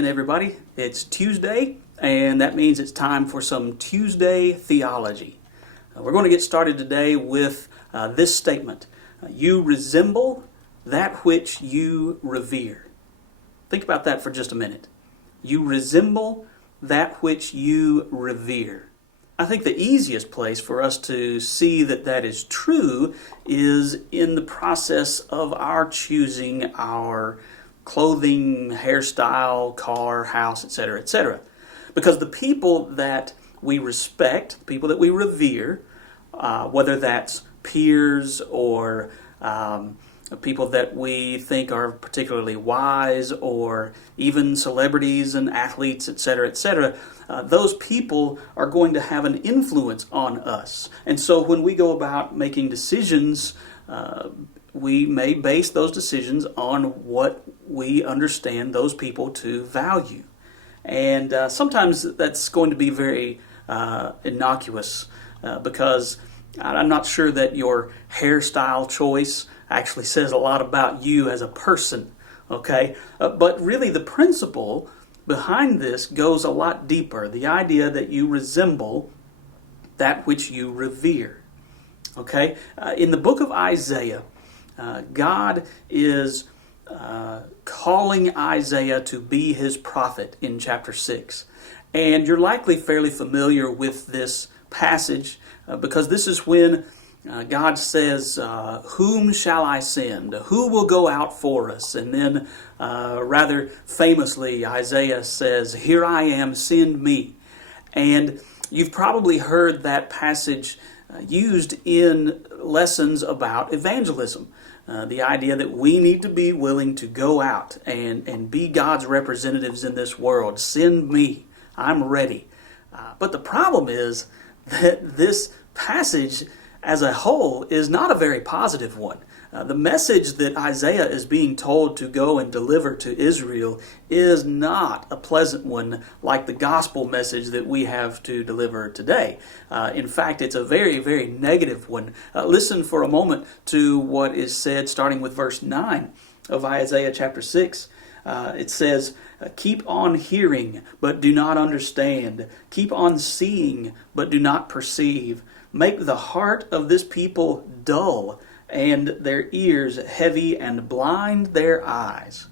again, everybody. It's Tuesday, and that means it's time for some Tuesday theology. We're going to get started today with this statement. You resemble that which you revere. Think about that for just a minute. You resemble that which you revere. I think the easiest place for us to see that that is true is in the process of our choosing our clothing, hairstyle, car, house, etc., etc. Because the people that we respect, the people that we revere, whether that's peers or people that we think are particularly wise, or even celebrities and athletes, etc., those people are going to have an influence on us. And so when we go about making decisions, we may base those decisions on what we understand those people to value. And sometimes that's going to be very innocuous because I'm not sure that your hairstyle choice actually says a lot about you as a person, okay? But really the principle behind this goes a lot deeper. The idea that you resemble that which you revere, okay? In the book of Isaiah, God is calling Isaiah to be his prophet in chapter 6. And you're likely fairly familiar with this passage because this is when God says, whom shall I send? Who will go out for us? And then rather famously, Isaiah says, here I am, send me. And you've probably heard that passage used in lessons about evangelism. The idea that we need to be willing to go out and be God's representatives in this world. Send me. I'm ready. But the problem is that this passage as a whole is not a very positive one. The message that Isaiah is being told to go and deliver to Israel is not a pleasant one like the gospel message that we have to deliver today. In fact, it's a very, very negative one. Listen for a moment to what is said starting with verse 9 of Isaiah chapter 6. It says, keep on hearing, but do not understand. Keep on seeing, but do not perceive. Make the heart of this people dull, and their ears heavy, and blind their eyes.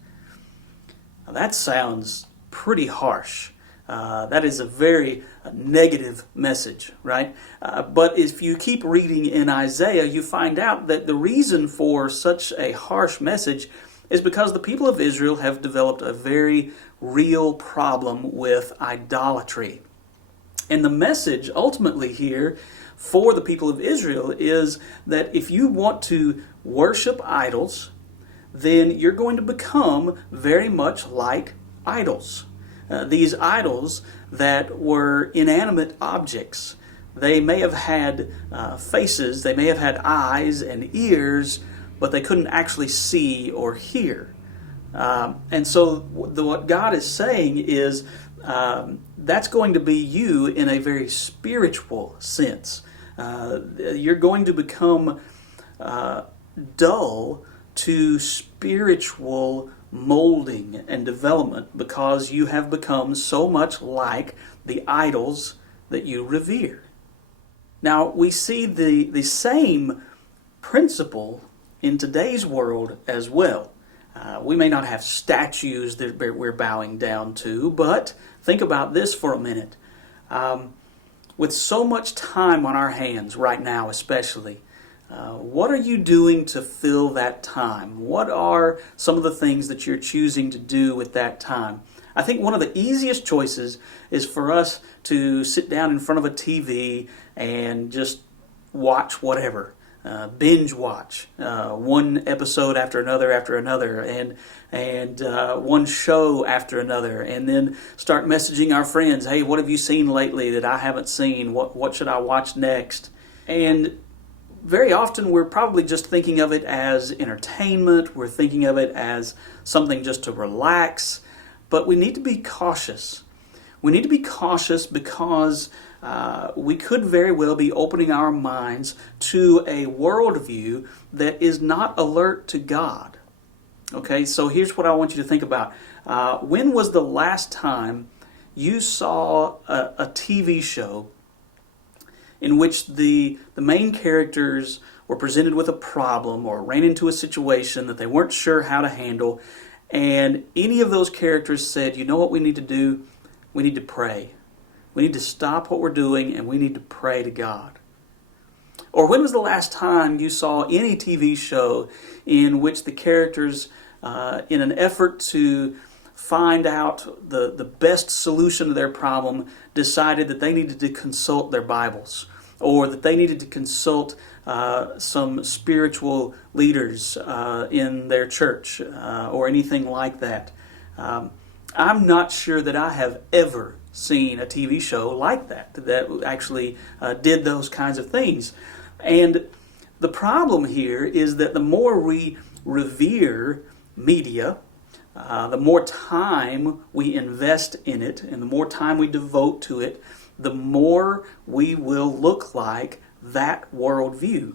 Now, that sounds pretty harsh. That is a very negative message, right? But if you keep reading in Isaiah, you find out that the reason for such a harsh message is because the people of Israel have developed a very real problem with idolatry. And the message ultimately here for the people of Israel is that if you want to worship idols, then you're going to become very much like idols. These idols that were inanimate objects. They may have had faces, they may have had eyes and ears, but they couldn't actually see or hear. And so what God is saying is that's going to be you in a very spiritual sense. You're going to become dull to spiritual molding and development because you have become so much like the idols that you revere. Now, we see the same principle in today's world as well. We may not have statues that we're bowing down to, but think about this for a minute. With so much time on our hands right now especially, what are you doing to fill that time? What are some of the things that you're choosing to do with that time? I think one of the easiest choices is for us to sit down in front of a TV and just watch whatever. Binge watch one episode after another, and one show after another, and then start messaging our friends, hey, what have you seen lately that I haven't seen? What should I watch next? And very often we're probably just thinking of it as entertainment, we're thinking of it as something just to relax, but we need to be cautious. We need to be cautious because we could very well be opening our minds to a worldview that is not alert to God. Okay, so here's what I want you to think about. When was the last time you saw a TV show in which the main characters were presented with a problem or ran into a situation that they weren't sure how to handle, and any of those characters said, you know what we need to do? We need to pray. We need to stop what we're doing and we need to pray to God. Or when was the last time you saw any TV show in which the characters, in an effort to find out the best solution to their problem, decided that they needed to consult their Bibles, or that they needed to consult some spiritual leaders in their church, or anything like that? I'm not sure that I have ever seen a TV show like that actually did those kinds of things. And the problem here is that the more we revere media, the more time we invest in it and the more time we devote to it, the more we will look like that worldview.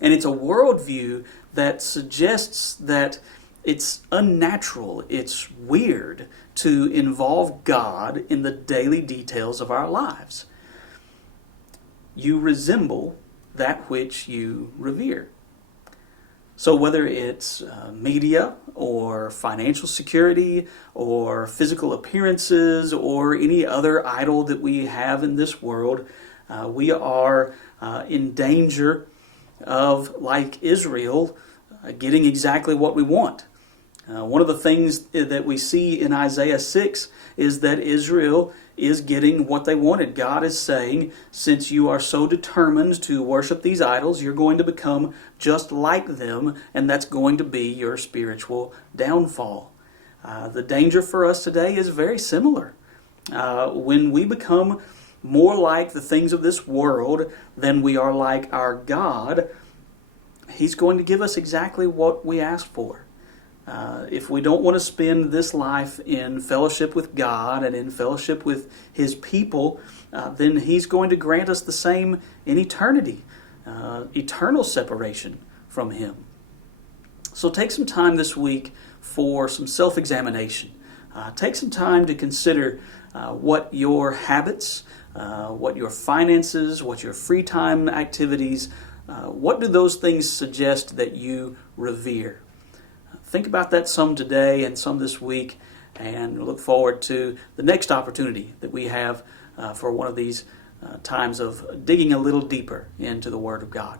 And it's a worldview that suggests that it's unnatural, it's weird to involve God in the daily details of our lives. You resemble that which you revere. So whether it's media or financial security or physical appearances or any other idol that we have in this world, we are in danger of, like Israel, getting exactly what we want. One of the things that we see in Isaiah 6 is that Israel is getting what they wanted. God is saying, since you are so determined to worship these idols, you're going to become just like them, and that's going to be your spiritual downfall. The danger for us today is very similar. When we become more like the things of this world than we are like our God, He's going to give us exactly what we ask for. If we don't want to spend this life in fellowship with God and in fellowship with His people, then He's going to grant us the same in eternity, eternal separation from Him. So take some time this week for some self-examination. Take some time to consider what your habits, what your finances, what your free time activities, what do those things suggest that you revere? Think about that some today and some this week, and look forward to the next opportunity that we have for one of these times of digging a little deeper into the Word of God.